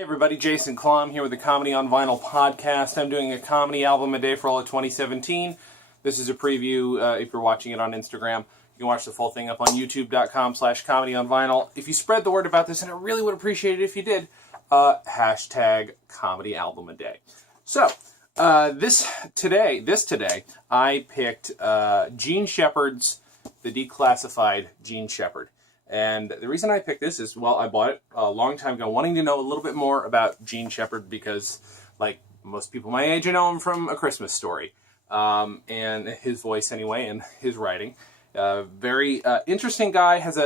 Hey everybody, Jason Klom here with the Comedy on Vinyl podcast. I'm doing a comedy album a day for all of 2017. This is a preview. If you're watching it on Instagram, you can watch the full thing up on youtube.com/comedy on vinyl. If you spread the word about this, and I really would appreciate it if you did, hashtag comedy album a day. So, this today, I picked Gene Shepard's The Declassified Gene Shepard. And the reason I picked this is, well, I bought it a long time ago, wanting to know a little bit more about Gene Shepard because, like most people my age, I know him from A Christmas Story. And his voice, anyway, and his writing. Very interesting guy, has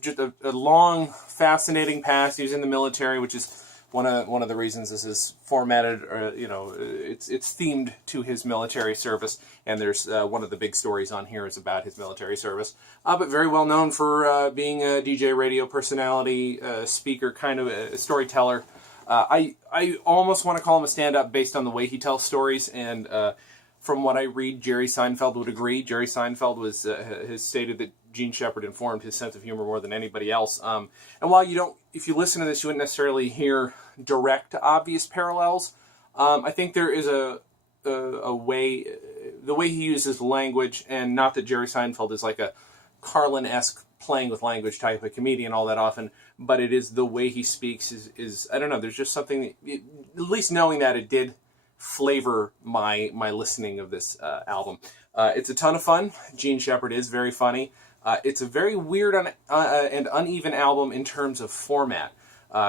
just a long, fascinating past. He was in the military, which is one of the reasons this is formatted, it's themed to his military service, and there's one of the big stories on here is about his military service. But very well known for being a DJ radio personality, speaker, kind of a storyteller. I almost want to call him a stand-up based on the way he tells stories, and from what I read, Jerry Seinfeld would agree. Jerry Seinfeld has stated that Gene Shepard informed his sense of humor more than anybody else. And while if you listen to this, you wouldn't necessarily hear direct, obvious parallels. I think there is a way, the way he uses language, and not that Jerry Seinfeld is like a Carlin-esque playing with language type of comedian all that often, but it is the way he speaks is I don't know, there's just something, at least knowing that it did flavor my listening of this album. It's a ton of fun. Gene Shepard is very funny. It's a very weird and uneven album in terms of format.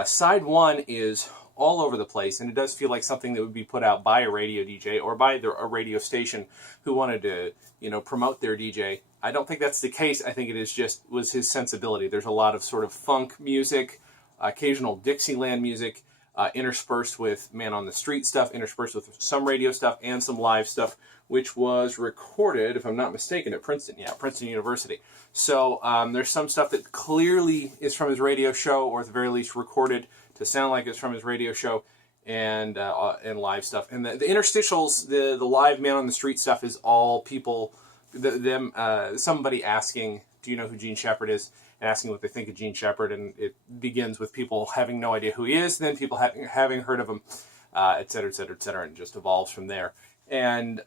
Side one is all over the place, and it does feel like something that would be put out by a radio DJ or by a radio station who wanted to, promote their DJ. I don't think that's the case. I think it was his sensibility. There's a lot of sort of funk music, occasional Dixieland music, interspersed with Man on the Street stuff, interspersed with some radio stuff and some live stuff, which was recorded, if I'm not mistaken, at Princeton University. So there's some stuff that clearly is from his radio show, or at the very least recorded to sound like it's from his radio show, and live stuff. And the interstitials, the live Man on the Street stuff is all people, somebody asking, do you know who Gene Shepard is? And asking what they think of Gene Shepard, and it begins with people having no idea who he is, then people having heard of him, et cetera, et cetera, et cetera, and it just evolves from there. And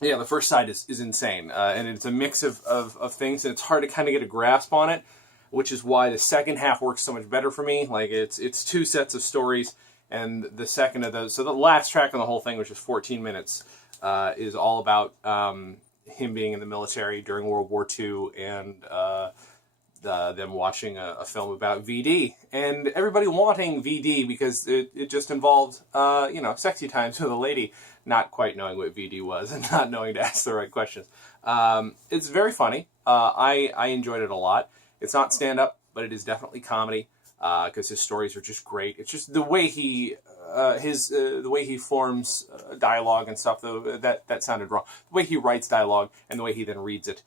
the first side is insane, and it's a mix of things, and it's hard to kind of get a grasp on it, which is why the second half works so much better for me. Like it's two sets of stories, and the second of those, so the last track on the whole thing, which is 14 minutes, is all about him being in the military during World War II, and them watching a film about VD, and everybody wanting VD because it just involved, sexy times with a lady, not quite knowing what VD was and not knowing to ask the right questions. It's very funny. I enjoyed it a lot. It's not stand-up, but it is definitely comedy, because his stories are just great. It's just the way he the way he forms dialogue and stuff, though, that sounded wrong. The way he writes dialogue and the way he then reads it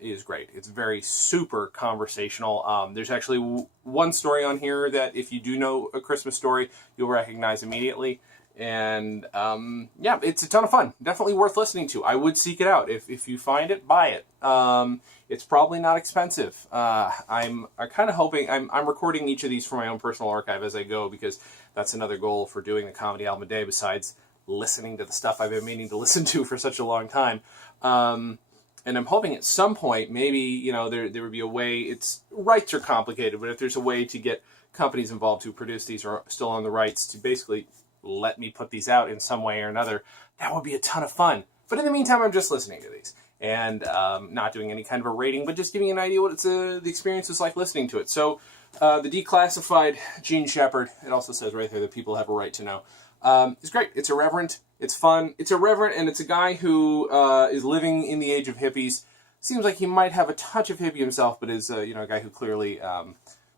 is great. It's very super conversational. There's actually one story on here that if you do know A Christmas Story, you'll recognize immediately. And it's a ton of fun. Definitely worth listening to. I would seek it out. If you find it, buy it. It's probably not expensive. I'm kind of hoping, I'm recording each of these for my own personal archive as I go, because that's another goal for doing the comedy album a day, besides listening to the stuff I've been meaning to listen to for such a long time. And I'm hoping at some point, maybe, there would be a way, rights are complicated, but if there's a way to get companies involved who produce these or still on the rights to basically let me put these out in some way or another, that would be a ton of fun. But in the meantime, I'm just listening to these and not doing any kind of a rating, but just giving you an idea what the experience is like listening to it. So the Declassified Gene Shepard, it also says right there that people have a right to know. It's great. It's irreverent. It's fun. It's irreverent, and it's a guy who is living in the age of hippies. Seems like he might have a touch of hippie himself, but is a guy who clearly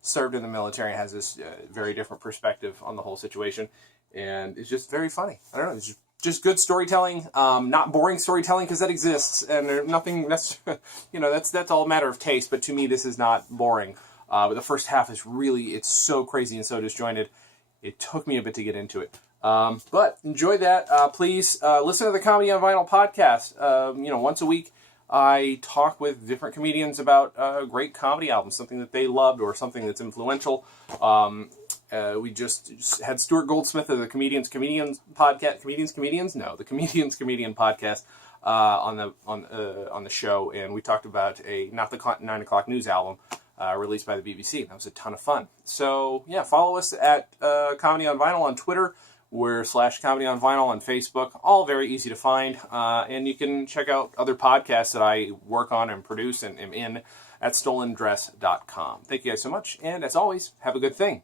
served in the military, has this very different perspective on the whole situation. And it's just very funny. I don't know, it's just good storytelling, not boring storytelling, because that exists, and there's nothing, that's all a matter of taste, but to me this is not boring. But the first half is it's so crazy and so disjointed, it took me a bit to get into it. But enjoy that. Please listen to the Comedy on Vinyl podcast. Once a week I talk with different comedians about great comedy albums, something that they loved or something that's influential. We just had Stuart Goldsmith of the Comedians podcast. The Comedians Comedian podcast on the show, and we talked about a Not the 9 O'Clock News album released by the BBC. That was a ton of fun. So yeah, follow us at Comedy on Vinyl on Twitter. We're /Comedy on Vinyl on Facebook. All very easy to find, and you can check out other podcasts that I work on and produce and am in at stolendress.com. Thank you guys so much, and as always, have a good thing.